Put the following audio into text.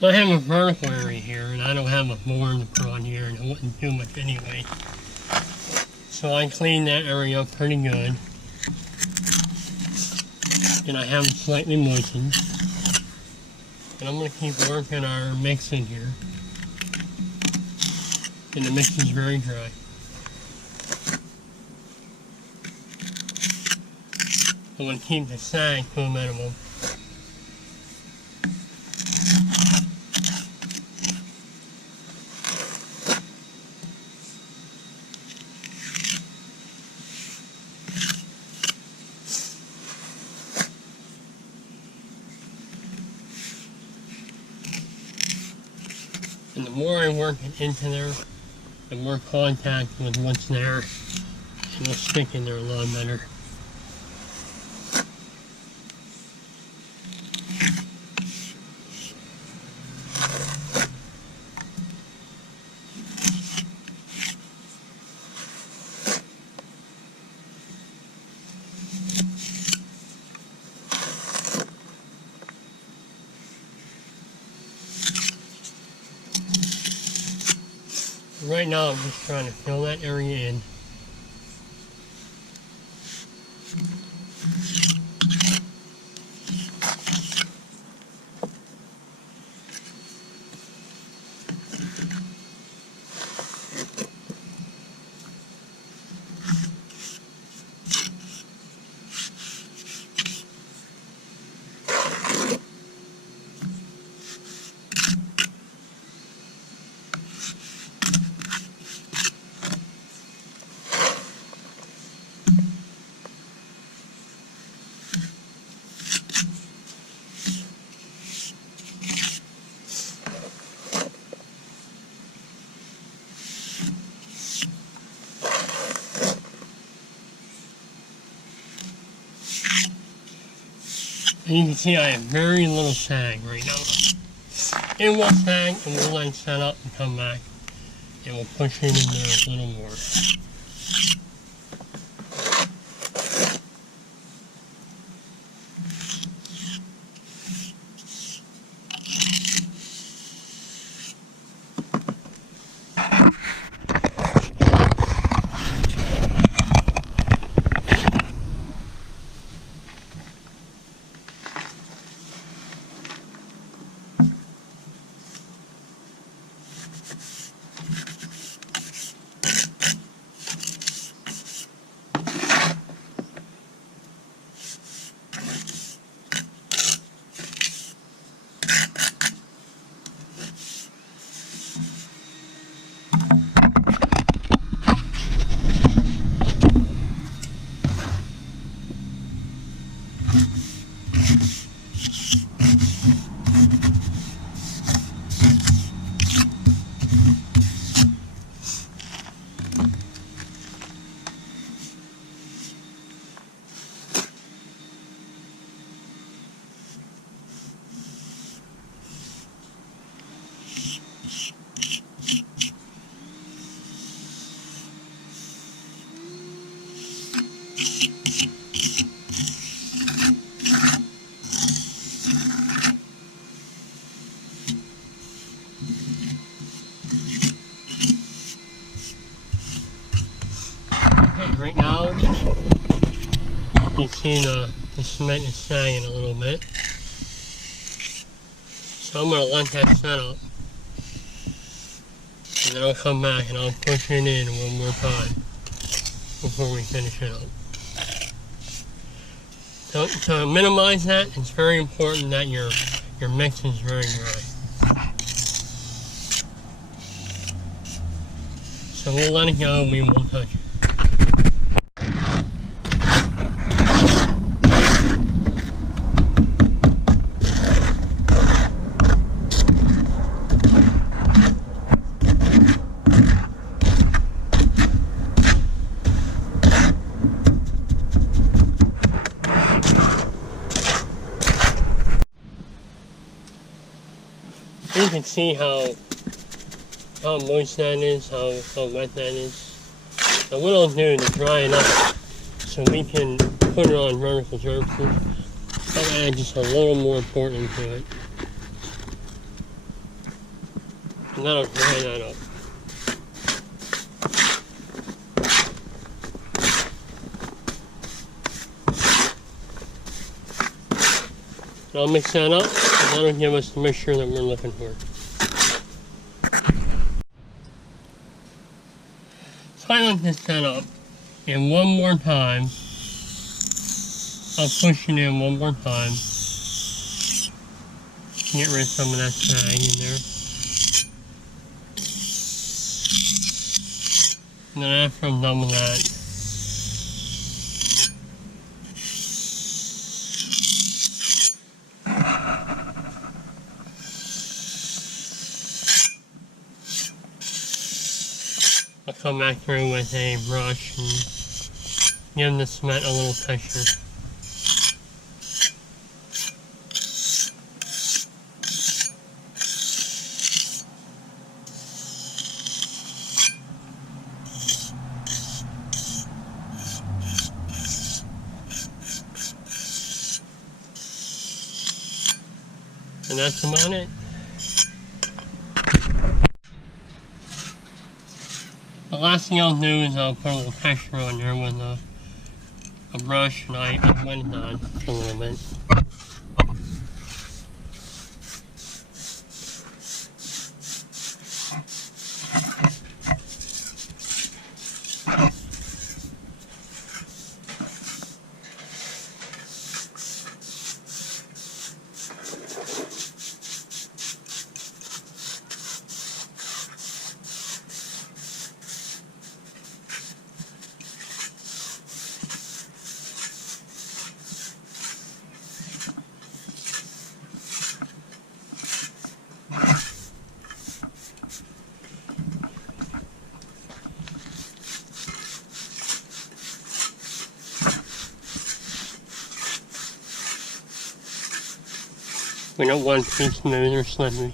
I have a vertical area here, and I don't have a board to put on here, and it wouldn't do much anyway. So I cleaned that area up pretty good. And I have it slightly moistened. And I'm going to keep working our mix in here. And the mix is very dry. I'm going to keep the sag to a minimum. And the more I work it into there, the more contact with what's there, and it'll stick in there a lot better. Right now I'm just trying to fill that area in. And you can see I have very little sag right now. It will sag and we'll let it set up and come back. And we'll push it in there a little more. Right now, you can see the cement is sagging a little bit. So I'm going to let that set up. And then I'll come back and I'll push it in one more time before we finish it up. So to minimize that, it's very important that your mix is very dry. So we'll let it go and we won't touch it. You can see how moist that is, how wet that is. So what I'll do to dry it up so we can put it on vertical surfaces, I'll add just a little more portland to it. And that'll dry that up. So I'll mix that up, and that'll give us the mixture that we're looking for. So I like this set up, and one more time, I'll push it in one more time. Get rid of some of that sag in there. And then after I'm done with that, I'll come back through with a brush and give the cement a little texture. And that's about it. The last thing I'll do is I'll put a little texture on there with a brush, and I went on a little bit. We don't want too smooth or slippery.